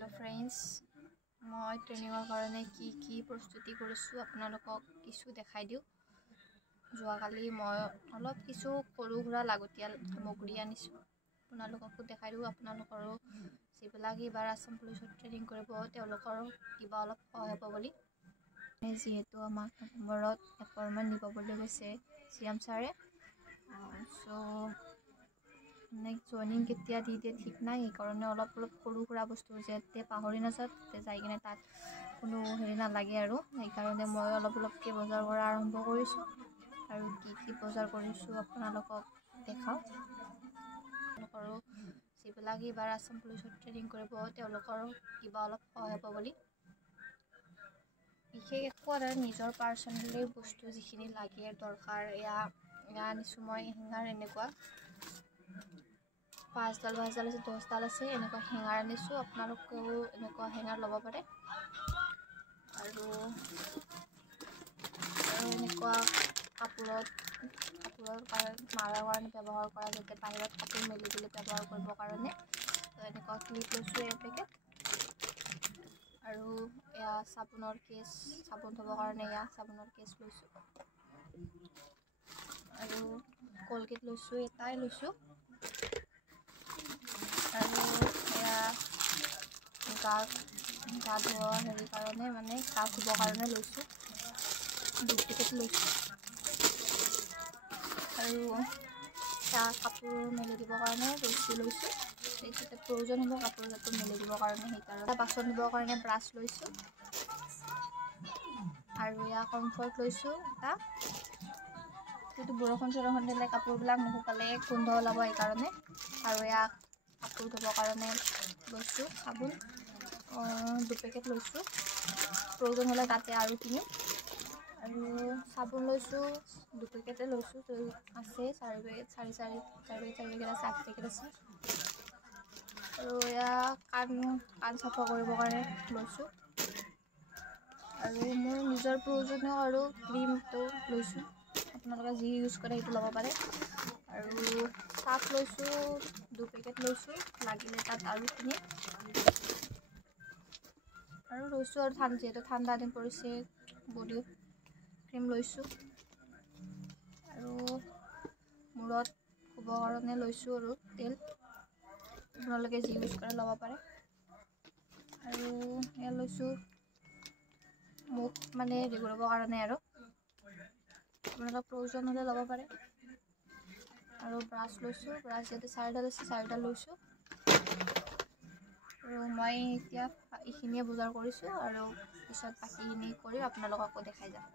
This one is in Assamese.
हेलो फ्रेंड्स मैं ट्रेनिंगर कारण की प्रस्तुति करिछु आपनालोকক किछु देखाई दिउ जोवाकाली मैं अलप किछु सरू सुरा लागतियाल सामग्री आनिछु आपनालोकको देखाई दिउ आपनालोकरो जिबिलाक एबार आसाम पुलिसत ट्रेनिंग करिब तेओलोकरो किबा अलप सहाय पाब बोली जेहेतु आमाक नवेम्बरत एपइन्टमेन्ट दिब बोली কৈছে सीएम सारे सो जॉइनिंग केতিয়া दी दे ठीक নাই कारण अलप अलप सरू सुरा बस्तु जेते पाहरि नाजात ते जाई किने तात कोनो हेरि नालागे आरो এই কাৰণে মই অলপ অলপকে বজাৰ কৰা আৰম্ভ কৰিছো আৰু কি বজাৰ কৰিছো আপোনালোকক দেখাও আপোনালোকৰো যিবিলাক এবাৰ আসাম পুলিসত ট্ৰেনিং কৰিব তেওঁলোকৰ কিবা অলপ সহায় পাব বুলি বিশেষ একো নিজৰ পাৰ্সনেলি বস্তু যিখিনি লাগে দৰকাৰ ইয়া আনিছো মই হেঙাৰ এনেকুৱা 5 ডাল 10 ডাল আছে এনেকুৱা হেঙাৰ আনিছো আপোনালোকেও এনেকুৱা হেঙাৰ ল'ব পাৰে আৰু এনেকুৱা কাপোৰৰ মাৰাৰ কাৰণে ব্যৱহাৰ কৰা যাতে বাহিৰত কাপোৰ মেলি দিলে ব্যৱহাৰ কৰিব কাৰণে এনেকুৱা ক্লিপ লৈছো এই পেকেট আৰু এয়া সাবুনৰ কেছ সাবুন থবৰ কাৰণে এয়া সাবুনৰ কেছ লৈছো আৰু কলগেট লৈছো এটাই লৈছো আৰু এয়া গা ধোৱা হেৰি কাৰণে মানে গা ধুবৰ কাৰণে লৈছো দুপেকেট লৈছো আৰু কাপোৰ মেলি দিবৰ কাৰণে ৰছী লৈছো এইটো প্ৰয়োজন হ'ব কাপোৰ জাপোৰ মেলি দিবৰ কাৰণে সেইকাৰণে বাচন ধুবৰ কাৰণে ব্ৰাছ লৈছো আৰু ইয়া কমফৰ্ট লৈছো এটা কিন্তু বৰষুণ চৰষুণ দিলে কাপোৰবিলাক নুশুকালে গোন্ধ ওলাব এই কাৰণে আৰু ইয়া কাপোৰ ধুবৰ কাৰণে লৈছো সাবুন দুপেকেট লৈছো প্ৰয়োজন হ'লে তাতে আৰু কিনিম আৰু সাবুন লৈছো দুপেকেটে লৈছো তো আছে 4 পেকেট 4 পেকেট আছে 8 পেকেট আছে আৰু ইয়া কাণ সাফা কৰিবৰ কাৰণে লৈছো আৰু মোৰ নিজৰ প্ৰয়োজনীয় আৰু ক্ৰীমটো লৈছো আপোনালোকে যি ইউজ কৰে সেইটো ল'ব পাৰে আৰু সাফ লৈছো দুপেকেট লৈছো লাগিলে তাত আৰু কিনি আৰু লৈছো আৰু ঠাণ্ডা দিন পৰিছে বডি ক্ৰীম লৈছো আৰু মূৰত খুবৰ কাৰণে লৈছো আৰু তেল আপোনালোকে যি ইউজ কৰে ল'ব পাৰে আৰু এয়া লৈছো মুখ মানে হেৰি কৰিবৰ কাৰণে আৰু আপোনালোকৰ প্ৰয়োজন হ'লে ল'ব পাৰে আৰু ব্ৰাছ লৈছো ব্ৰাছ ইয়াতে 4ডাল আছে 4ডাল লৈছো আৰু মই এতিয়া এইখিনিয়ে বজাৰ কৰিছো আৰু পিছত বাকিখিনি কৰি আপোনালোকক দেখাই যাম